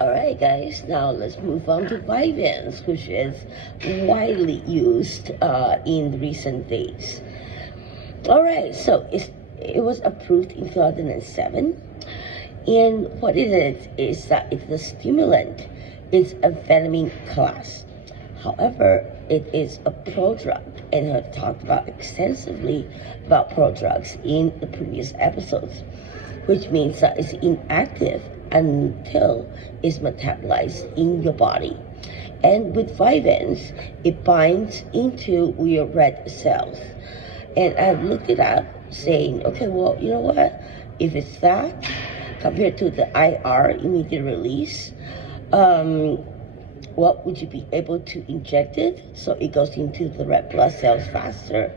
All right, guys, now let's move on to Vyvanse, which is widely used in recent days. All right, so it was approved in 2007, and what it is that it's a stimulant. It's amphetamine class. However, it is a prodrug, and I've talked about extensively about prodrugs in the previous episodes, which means that it's inactive until it's metabolized in your body. And with Vyvanse, it binds into your red cells. And I've looked it up saying, okay, well, you know what? If it's that, compared to the IR, immediate release, what would you be able to inject it so it goes into the red blood cells faster?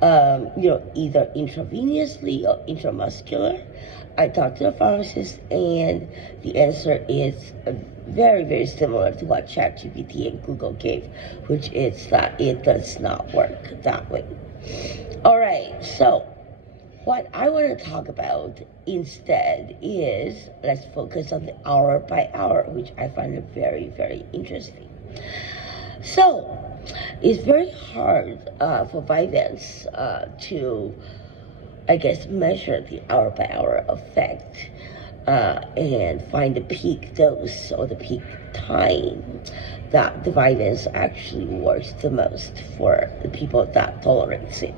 Either intravenously or intramuscular. I talked to the pharmacist, and the answer is very, very similar to what ChatGPT and Google gave, which is that it does not work that way. All right, so what I want to talk about instead is let's focus on the hour by hour, which I find it very, very interesting. So it's very hard for Vyvanse to, I guess, measure the hour by hour effect and find the peak dose or the peak time that the Vyvanse actually works the most for the people that tolerate it.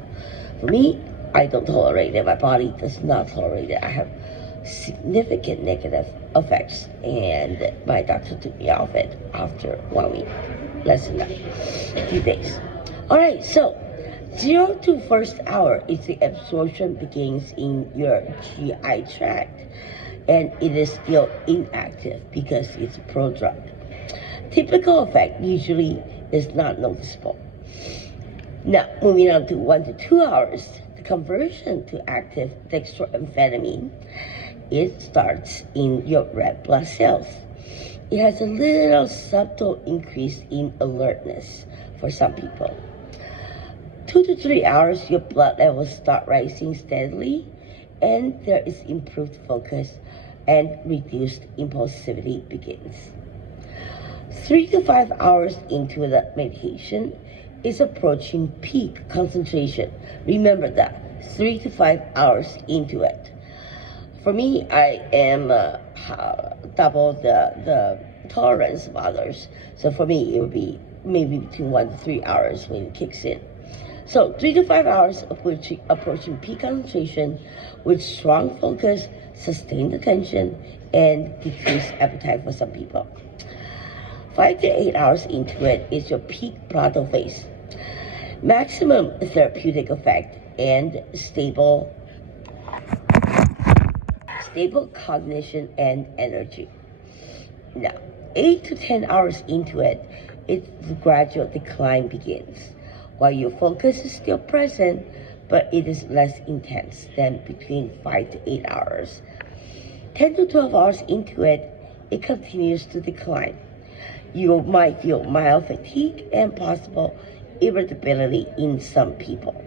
For me, I don't tolerate it. My body does not tolerate it. I have significant negative effects, and my doctor took me off it after 1 week, less than that, a few days. All right, so 0 to first hour is the absorption begins in your GI tract, and it is still inactive because it's a prodrug. Typical effect usually is not noticeable. Now, moving on to 1 to 2 hours, the conversion to active dextroamphetamine, it starts in your red blood cells. It has a little subtle increase in alertness for some people. 2 to 3 hours, your blood levels start rising steadily, and there is improved focus and reduced impulsivity begins. 3 to 5 hours into the medication is approaching peak concentration. Remember that, 3 to 5 hours into it. For me, I am double the tolerance of others. So for me, it would be maybe between 1 to 3 hours when it kicks in. So 3 to 5 hours approaching peak concentration with strong focus, sustained attention, and decreased appetite for some people. 5 to 8 hours into it is your peak plateau phase. Maximum therapeutic effect and stable cognition and energy. Now, 8 to 10 hours into it, the gradual decline begins. While your focus is still present, but it is less intense than between 5 to 8 hours. 10 to 12 hours into it, it continues to decline. You might feel mild fatigue and possible irritability in some people.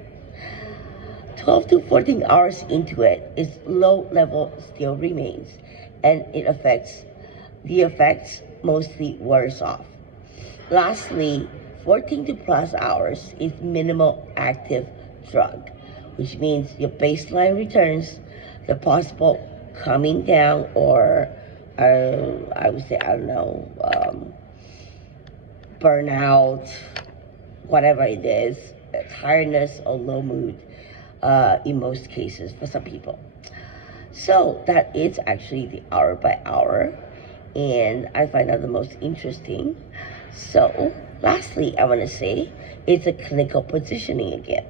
12 to 14 hours into it, its low level still remains, and the effects mostly wears off. Lastly, 14 to plus hours is minimal active drug, which means your baseline returns, the possible coming down, or I would say, burnout, whatever it is, tiredness or low mood in most cases for some people. So that is actually the hour by hour, and I find that the most interesting. So lastly, I want to say it's a clinical positioning again.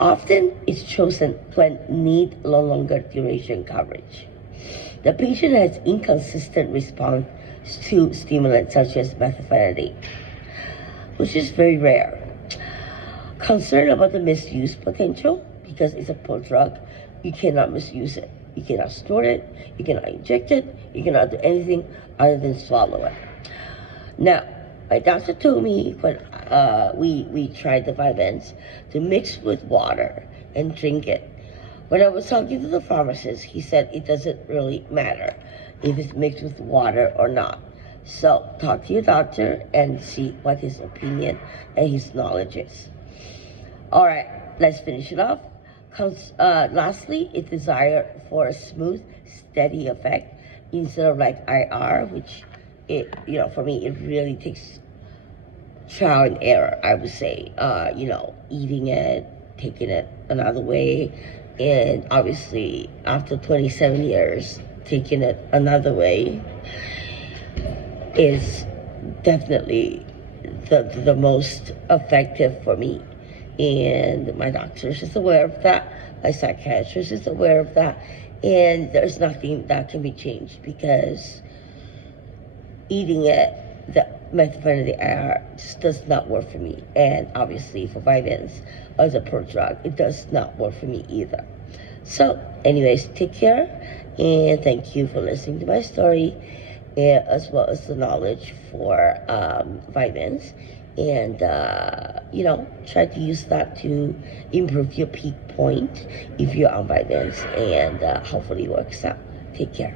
Often it's chosen when need longer duration coverage. The patient has inconsistent response to stimulants such as methylphenidate, which is very rare. Concerned about the misuse potential because it's a prodrug, you cannot misuse it. You cannot store it, you cannot inject it, you cannot do anything other than swallow it. Now, my doctor told me when we tried the Vyvanse to mix with water and drink it. When I was talking to the pharmacist, he said it doesn't really matter. if it's mixed with water or not. So talk to your doctor and see what his opinion and his knowledge is. All right, let's finish it off. Lastly, a desire for a smooth, steady effect instead of like IR, which for me, it really takes trial and error, I would say. Eating it, taking it another way, and obviously after 27 years, taking it another way is definitely the most effective for me. And my doctor is aware of that, my psychiatrist is aware of that, and there's nothing that can be changed because eating it, the methamphetamine, the IR, just does not work for me. And obviously for Vyvanse as a Prodrug, it does not work for me either. So anyways, take care, and thank you for listening to my story, as well as the knowledge for Vyvanse. And try to use that to improve your peak point if you're on Vyvanse, and hopefully it works out. Take care.